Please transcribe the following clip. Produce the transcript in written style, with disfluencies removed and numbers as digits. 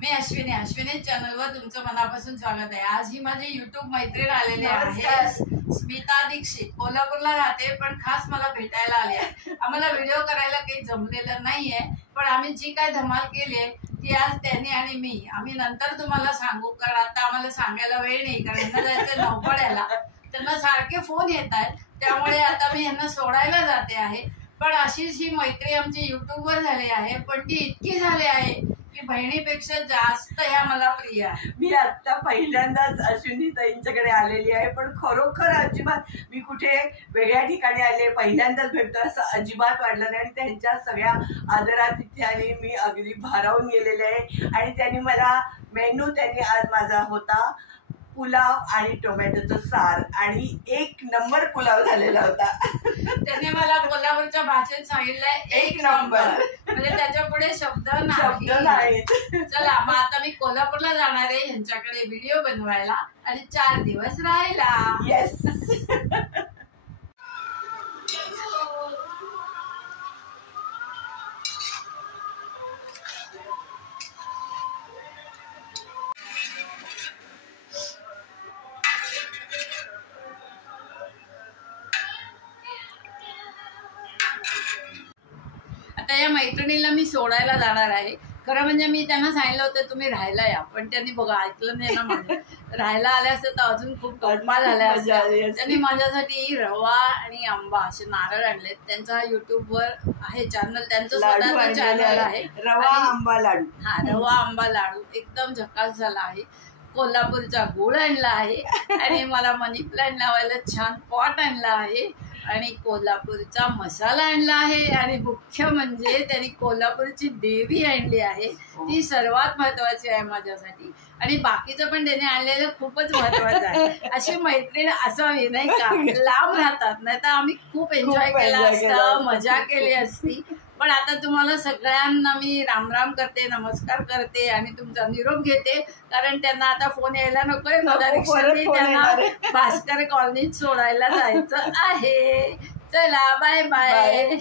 मी अश्विनी चॅनलवर तुमचं मनापासून स्वागत आहे। आज ही माझी YouTube मैत्रीण आलेली आहे, स्मिता दीक्षित। कोल्हापूरला राहते पण खास मला भेटायला आली आहे। आम्हाला व्हिडिओ करायला काही जमलेलं नाहीये, पण आम्ही जी काय धमाल केली आहे ती आज त्यांनी आणि मी आम्ही नंतर तुम्हाला सांगू, कारण आता आम्हाला सांगायला वेळ नाही, कारण यांना जायचं नौपाड्याला। त्यांना सारखे फोन येत आहेत, त्यामुळे आता मी यांना सोडायला जाते आहे। पण अशीच ही मैत्री आमची YouTubeवर झाली आहे, पण ती इतकी झाली आहे की बहिणीपेक्षा जास्त ह्या मला प्रिय आहे। मी आता पहिल्यांदाच अश्विनी ताईंच्याकडे आलेली आहे, पण खरोखर अजिबात मी कुठे वेगळ्या ठिकाणी आले पहिल्यांदाच भेटतो असं अजिबात वाटलं नाही। आणि त्यांच्या सगळ्या आदरातिथ्याने मी अगदी भारावून गेलेले आहे। आणि त्यांनी मला मेनू त्यांनी आज माझा होता पुलाव आणि टोमॅटोचं सार, आणि 1 नंबर पुलाव झालेला होता। त्यांनी मला कोल्हापूरच्या भाषेत सांगितलंय 1 नंबर, म्हणजे त्याच्या पुढे शब्द नाही। चला मग आता मी कोल्हापूरला जाणार आहे ह्यांच्याकडे व्हिडिओ बनवायला आणि 4 दिवस राहायला। येस। आता या मैत्रिणीला मी सोडायला जाणार आहे। खरं म्हणजे मी त्यांना सांगितलं होतं तुम्ही राहायला या, पण त्यांनी बघा ऐकलं नाही ना माझं। राहायला आले असते तर अजून खूप गप्पा झाल्या असत्या। त्यांनी माझ्यासाठी रवा आणि आंबा असे नारळ आणलेत। त्यांचा YouTubeवर आहे चॅनल, त्यांचं स्वतःचं चॅनल आहे रवा आंबा लाडू। हा, रवा आंबा लाडू एकदम झकास झाला आहे। कोल्हापूरचा गुळ आणला आहे आणि मला मनी प्लांट लावायला छान पॉट आणला आहे आणि कोल्हापूरचा मसाला आणला आहे, आणि मुख्य म्हणजे त्यांनी कोल्हापूरची देवी आणली आहे, ती सर्वात महत्वाची आहे माझ्यासाठी। आणि बाकीचं पण त्याने आणलेलं खूपच महत्वाचं आहे। अशी मैत्रीण असावी नाही का, लांब राहतात, नाही तर आम्ही खूप एन्जॉय केला असता, मजा केली असती। पण आता तुम्हाला सगळ्यांना मी राम करते, नमस्कार करते आणि तुमचा निरोप घेते, कारण त्यांना आता फोन यायला नकोय। मला रिक्षाने त्यांना भास्कर कॉलनीत सोडायला जायचं आहे। चला बाय बाय।